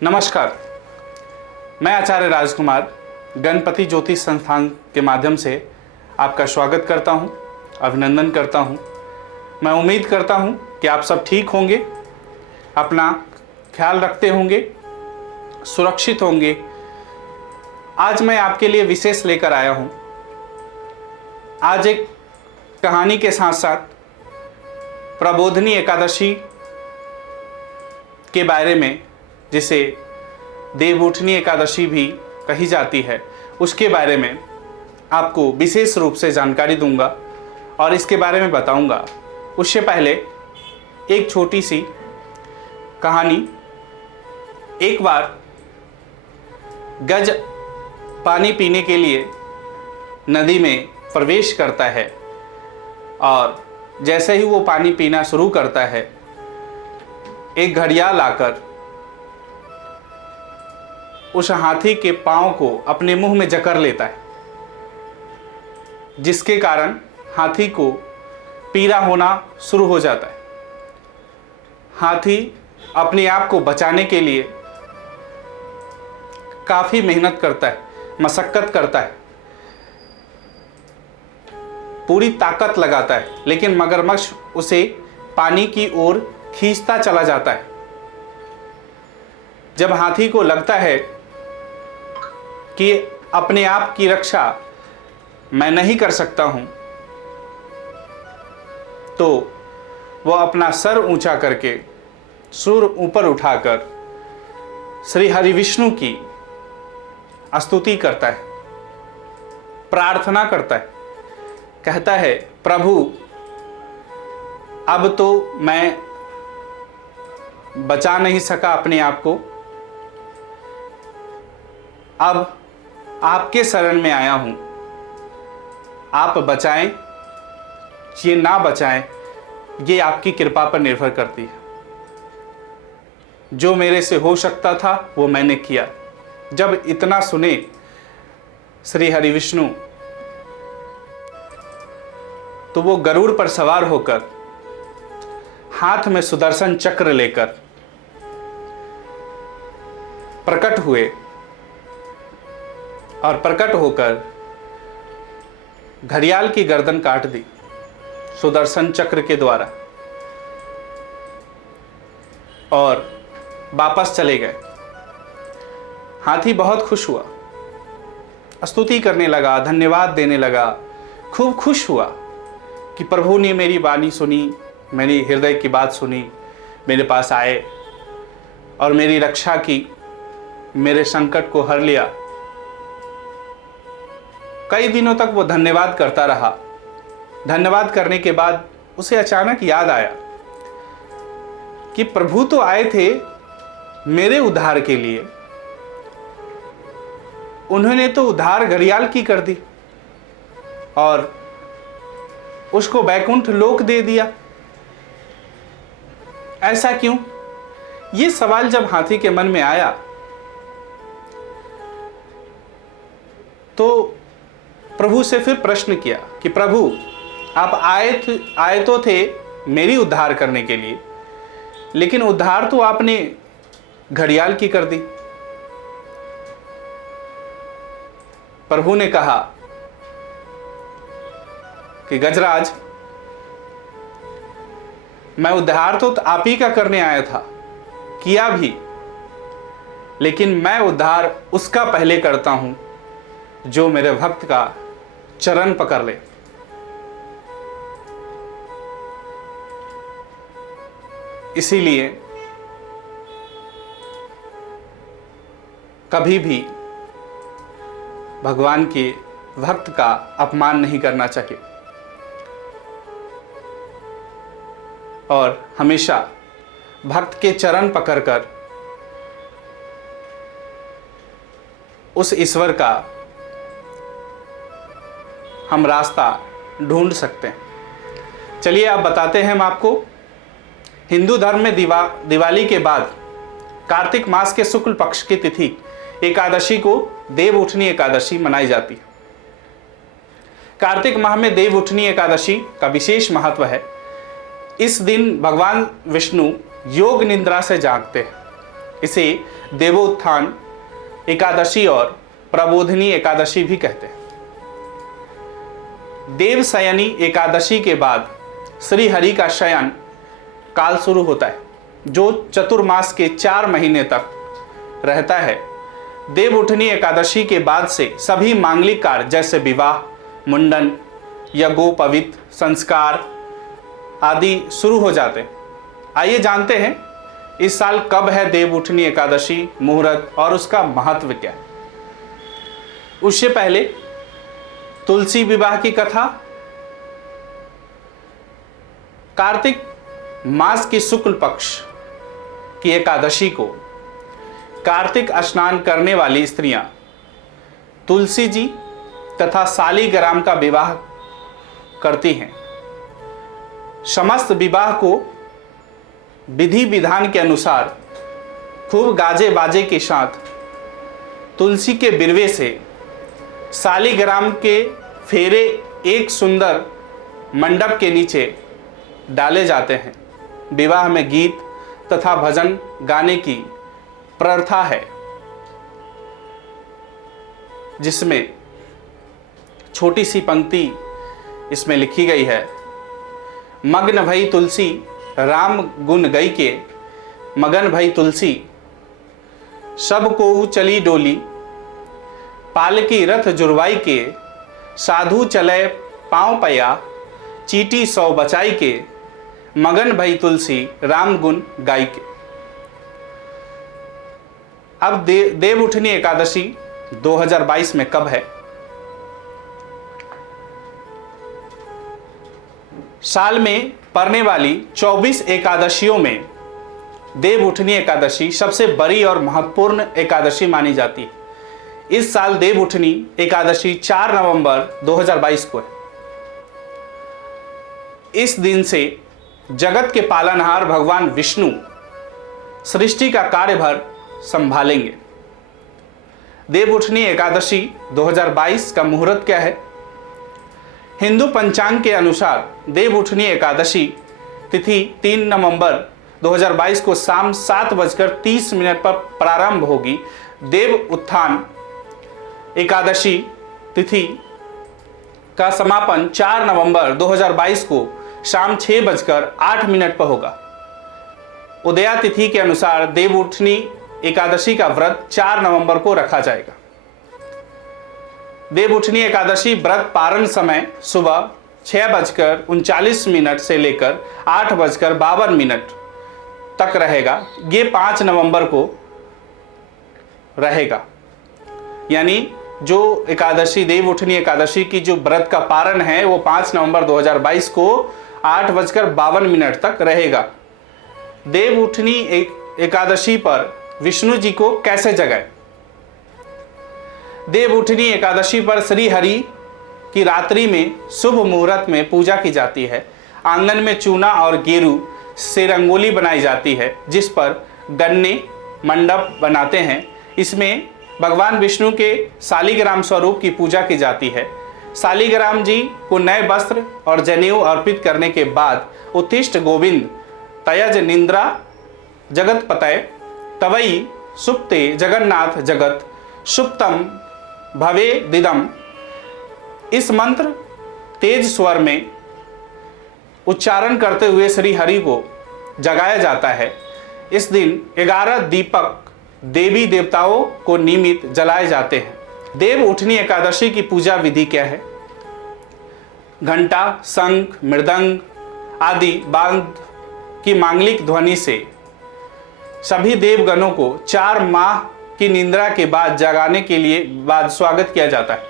नमस्कार, मैं आचार्य राजकुमार गणपति ज्योतिष संस्थान के माध्यम से आपका स्वागत करता हूं, अभिनंदन करता हूं। मैं उम्मीद करता हूं कि आप सब ठीक होंगे, अपना ख्याल रखते होंगे, सुरक्षित होंगे। आज मैं आपके लिए विशेष लेकर आया हूं। आज एक कहानी के साथ साथ प्रबोधिनी एकादशी के बारे में, जिसे देवउठनी एकादशी भी कही जाती है, उसके बारे में आपको विशेष रूप से जानकारी दूंगा और इसके बारे में बताऊंगा। उससे पहले एक छोटी सी कहानी। एक बार गज पानी पीने के लिए नदी में प्रवेश करता है और जैसे ही वो पानी पीना शुरू करता है, एक घड़ियाल आकर उस हाथी के पांव को अपने मुंह में जकड़ लेता है, जिसके कारण हाथी को पीड़ा होना शुरू हो जाता है। हाथी अपने आप को बचाने के लिए काफ़ी मेहनत करता है, मशक्कत करता है, पूरी ताकत लगाता है, लेकिन मगरमच्छ उसे पानी की ओर खींचता चला जाता है। जब हाथी को लगता है कि अपने आप की रक्षा मैं नहीं कर सकता हूं, तो वह अपना सर ऊंचा करके, सुर ऊपर उठाकर श्री हरि विष्णु की स्तुति करता है, प्रार्थना करता है। कहता है, प्रभु अब तो मैं बचा नहीं सका अपने आप को, अब आपके शरण में आया हूं। आप बचाएं, ये ना बचाएं, ये आपकी कृपा पर निर्भर करती है। जो मेरे से हो सकता था वो मैंने किया। जब इतना सुने श्री हरि विष्णु, तो वो गरुड़ पर सवार होकर हाथ में सुदर्शन चक्र लेकर प्रकट हुए और प्रकट होकर घड़ियाल की गर्दन काट दी सुदर्शन चक्र के द्वारा और वापस चले गए। हाथी बहुत खुश हुआ, स्तुति करने लगा, धन्यवाद देने लगा, खूब खुश हुआ कि प्रभु ने मेरी वाणी सुनी, मेरी हृदय की बात सुनी, मेरे पास आए और मेरी रक्षा की, मेरे संकट को हर लिया। कई दिनों तक वो धन्यवाद करता रहा। धन्यवाद करने के बाद उसे अचानक याद आया कि प्रभु तो आए थे मेरे उद्धार के लिए, उन्होंने तो उद्धार घड़ियाल की कर दी और उसको बैकुंठ लोक दे दिया। ऐसा क्यों? ये सवाल जब हाथी के मन में आया तो प्रभु से फिर प्रश्न किया कि प्रभु आप आए तो थे मेरी उद्धार करने के लिए, लेकिन उद्धार तो आपने घड़ियाल की कर दी। प्रभु ने कहा कि गजराज, मैं उद्धार तो आप ही का करने आया था, किया भी, लेकिन मैं उद्धार उसका पहले करता हूं जो मेरे भक्त का चरण पकड़ ले। इसीलिए कभी भी भगवान के भक्त का अपमान नहीं करना चाहिए और हमेशा भक्त के चरण पकड़कर उस ईश्वर का हम रास्ता ढूंढ सकते हैं। चलिए अब बताते हैं हम आपको। हिंदू धर्म में दिवाली के बाद कार्तिक मास के शुक्ल पक्ष की तिथि एकादशी को देवउठनी एकादशी मनाई जाती है। कार्तिक माह में देवउठनी एकादशी का विशेष महत्व है। इस दिन भगवान विष्णु योग निद्रा से जागते हैं इसे देवोत्थान एकादशी और प्रबोधिनी एकादशी भी कहते हैं। देवशयनी एकादशी के बाद श्री हरि का शयन काल शुरू होता है, जो चतुर्मास के 4 महीने तक रहता है। देवउठनी एकादशी के बाद से सभी मांगलिक कार्य जैसे विवाह, मुंडन, यज्ञोपवीत, संस्कार आदि शुरू हो जाते हैं। आइए जानते हैं इस साल कब है देवउठनी एकादशी, मुहूर्त और उसका महत्व क्या है। उससे पहले तुलसी विवाह की कथा। कार्तिक मास की शुक्ल पक्ष की एकादशी को कार्तिक स्नान करने वाली स्त्रियां तुलसी जी तथा सालीग्राम का विवाह करती हैं। समस्त विवाह को विधि विधान के अनुसार खूब गाजे बाजे के साथ तुलसी के बिरवे से सालीग्राम के फेरे एक सुंदर मंडप के नीचे डाले जाते हैं। विवाह में गीत तथा भजन गाने की प्रथा है, जिसमें छोटी सी पंक्ति इसमें लिखी गई है। मग्न भई तुलसी राम गुण गई के, मगन भई तुलसी सब को चली डोली, पालकी रथ जुरवाई के, साधु चले पाँव पया, चीटी 100 बचाई के, मगन भई तुलसी राम गुण गाई के। अब देवउठनी एकादशी 2022 में कब है? साल में पड़ने वाली 24 एकादशियों में देवउठनी एकादशी सबसे बड़ी और महत्वपूर्ण एकादशी मानी जाती है। इस साल देवउठनी एकादशी 4 नवंबर 2022 को है। इस दिन से जगत के पालनहार भगवान विष्णु सृष्टि का कार्यभार संभालेंगे। देवउठनी एकादशी 2022 का मुहूर्त क्या है? हिंदू पंचांग के अनुसार देवउठनी एकादशी तिथि 3 नवंबर 2022 को शाम 7:30 पर प्रारंभ होगी। देव उत्थान एकादशी तिथि का समापन 4 नवंबर 2022 को शाम 6:08 पर होगा। उदया तिथि के अनुसार देवउठनी एकादशी का व्रत 4 नवंबर को रखा जाएगा। देवउठनी एकादशी व्रत पारण समय सुबह 6:39 से लेकर 8:52 तक रहेगा। ये 5 नवंबर को रहेगा। यानी जो एकादशी देवउठनी एकादशी की जो व्रत का पारण है वो 5 नवंबर 2022 को 8:52 तक रहेगा। देवउठनी एकादशी पर विष्णु जी को कैसे जगाएं? देवउठनी एकादशी पर श्री हरि की रात्रि में शुभ मुहूर्त में पूजा की जाती है। आंगन में चूना और गेरू से रंगोली बनाई जाती है, जिस पर गन्ने मंडप बनाते हैं। इसमें भगवान विष्णु के सालीग्राम स्वरूप की पूजा की जाती है। सालीग्राम जी को नए वस्त्र और जनेऊ अर्पित करने के बाद उत्तिष्ठ गोविंद तयज निंद्रा जगत पतय तवई सुप्ते जगन्नाथ जगत सुप्तम भवे दिदम, इस मंत्र तेज स्वर में उच्चारण करते हुए श्री हरि को जगाया जाता है। इस दिन 11 दीपक देवी देवताओं को नियमित जलाए जाते हैं। देवउठनी एकादशी की पूजा विधि क्या है? घंटा, शंख, मृदंग आदि बांध की मांगलिक ध्वनि से सभी देवगणों को 4 माह की निंद्रा के बाद जगाने के लिए बाद स्वागत किया जाता है।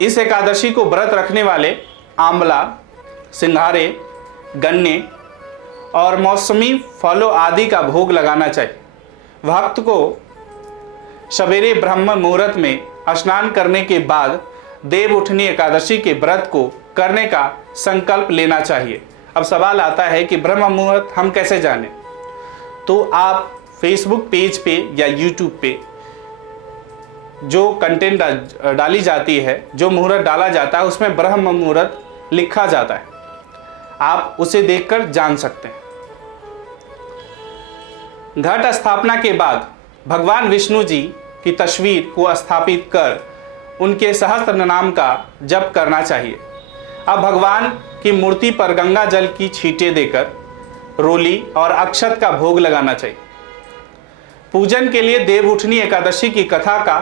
इस एकादशी को व्रत रखने वाले आंवला, सिंघारे, गन्ने और मौसमी फलों आदि का भोग लगाना चाहिए। भक्त को सवेरे ब्रह्म मुहूर्त में स्नान करने के बाद देवउठनी एकादशी के व्रत को करने का संकल्प लेना चाहिए। अब सवाल आता है कि ब्रह्म मुहूर्त हम कैसे जानें? तो आप फेसबुक पेज पे या यूट्यूब पे जो कंटेंट डाली जाती है, जो मुहूर्त डाला जाता है, उसमें ब्रह्म मुहूर्त लिखा जाता है। आप उसे देखकर जान सकते हैं। घट स्थापना के बाद भगवान विष्णु जी की तस्वीर को स्थापित कर उनके सहस्त्र नाम का जप करना चाहिए। अब भगवान की मूर्ति पर गंगा जल की छींटे देकर रोली और अक्षत का भोग लगाना चाहिए। पूजन के लिए देवउठनी एकादशी की कथा का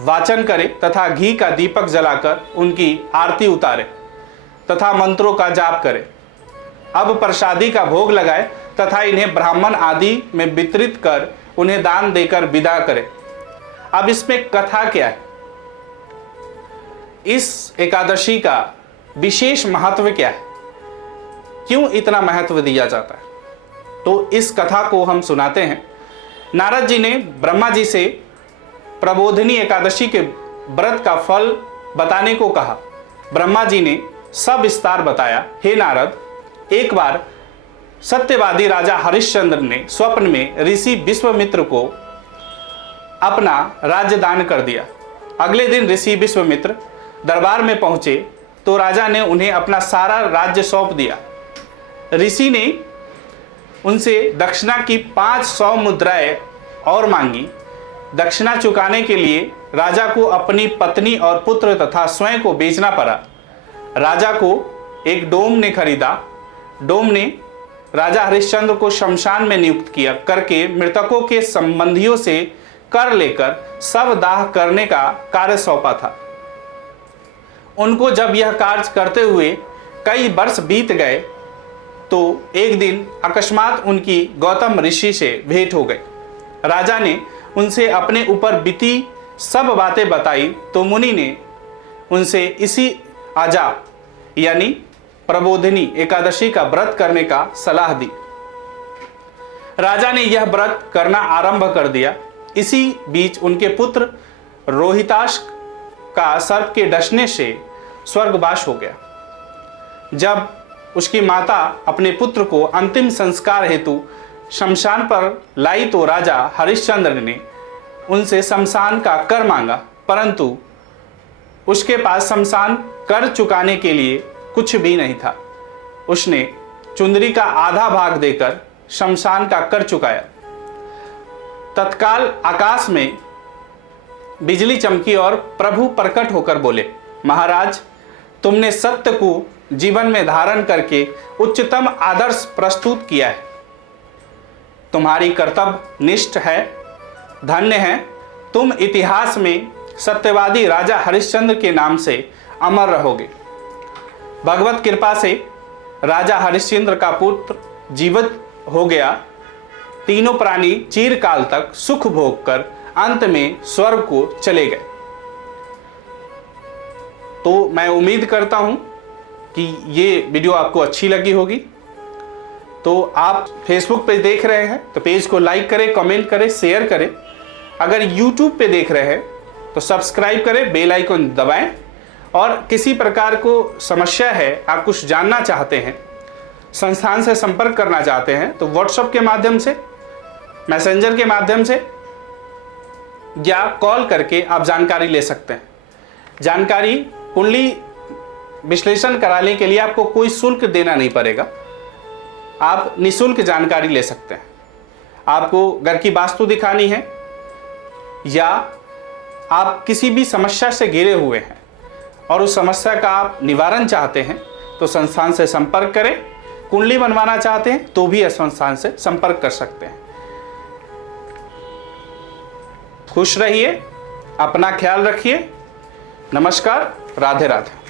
वाचन करें तथा घी का दीपक जलाकर उनकी आरती उतारें तथा मंत्रों का जाप करें। अब प्रसादी का भोग लगाएं तथा इन्हें ब्राह्मण आदि में वितरित कर उन्हें दान देकर विदा करें। अब इसमें कथा क्या है, इस एकादशी का विशेष महत्व क्या है, क्यों इतना महत्व दिया जाता है, तो इस कथा को हम सुनाते हैं। नारद जी ने ब्रह्मा जी से प्रबोधिनी एकादशी के व्रत का फल बताने को कहा। ब्रह्मा जी ने सब विस्तार बताया। हे नारद, एक बार सत्यवादी राजा हरिश्चंद्र ने स्वप्न में ऋषि विश्वामित्र को अपना राज्य दान कर दिया। अगले दिन ऋषि विश्वामित्र दरबार में पहुंचे तो राजा ने उन्हें अपना सारा राज्य सौंप दिया। ऋषि ने उनसे दक्षिणा की 500 मुद्राएं और मांगी। दक्षिणा चुकाने के लिए राजा को अपनी पत्नी और पुत्र तथा स्वयं को बेचना पड़ा। राजा को एक डोम ने खरीदा। डोम ने राजा हरिश्चंद्र को शमशान में नियुक्त किया करके मृतकों के संबंधियों से कर लेकर शव दाह करने का कार्य सौंपा था। उनको जब यह कार्य करते हुए कई वर्ष बीत गए तो एक दिन अकस्मात उनकी गौतम ऋषि से भेंट हो गई। राजा ने उनसे अपने ऊपर बीती सब बातें बताई तो मुनि ने उनसे इसी आजा यानी प्रबोधिनी एकादशी का व्रत करने का सलाह दी। राजा ने यह व्रत करना आरंभ कर दिया। इसी बीच उनके पुत्र रोहिताश का सर्प के डसने से स्वर्गवास हो गया। जब उसकी माता अपने पुत्र को अंतिम संस्कार हेतु शमशान पर लाई तो राजा हरिश्चंद्र ने उनसे शमशान का कर मांगा, परंतु उसके पास शमशान कर चुकाने के लिए कुछ भी नहीं था। उसने चुंदरी का आधा भाग देकर शमशान का कर चुकाया। तत्काल आकाश में बिजली चमकी और प्रभु प्रकट होकर बोले, महाराज, तुमने सत्य को जीवन में धारण करके उच्चतम आदर्श प्रस्तुत किया है। तुम्हारी कर्तव्य निष्ठ है, धन्य है। तुम इतिहास में सत्यवादी राजा हरिश्चंद्र के नाम से अमर रहोगे। भगवत कृपा से राजा हरिश्चंद्र का पुत्र जीवित हो गया। तीनों प्राणी चिरकाल तक सुख भोग कर अंत में स्वर्ग को चले गए। तो मैं उम्मीद करता हूं कि ये वीडियो आपको अच्छी लगी होगी। तो आप फेसबुक पे देख रहे हैं तो पेज को लाइक करें, कमेंट करें, शेयर करें। अगर यूट्यूब पे देख रहे हैं तो सब्सक्राइब करें, बेल आइकन दबाएं। और किसी प्रकार को समस्या है, आप कुछ जानना चाहते हैं, संस्थान से संपर्क करना चाहते हैं तो व्हाट्सएप के माध्यम से, मैसेंजर के माध्यम से या कॉल करके आप जानकारी ले सकते हैं। जानकारी कुंडली विश्लेषण कराने के लिए आपको कोई शुल्क देना नहीं पड़ेगा। आप निःशुल्क जानकारी ले सकते हैं। आपको घर की वास्तु दिखानी है या आप किसी भी समस्या से घिरे हुए हैं और उस समस्या का आप निवारण चाहते हैं तो संस्थान से संपर्क करें। कुंडली बनवाना चाहते हैं तो भी इस संस्थान से संपर्क कर सकते हैं। खुश रहिए, अपना ख्याल रखिए। नमस्कार, राधे राधे।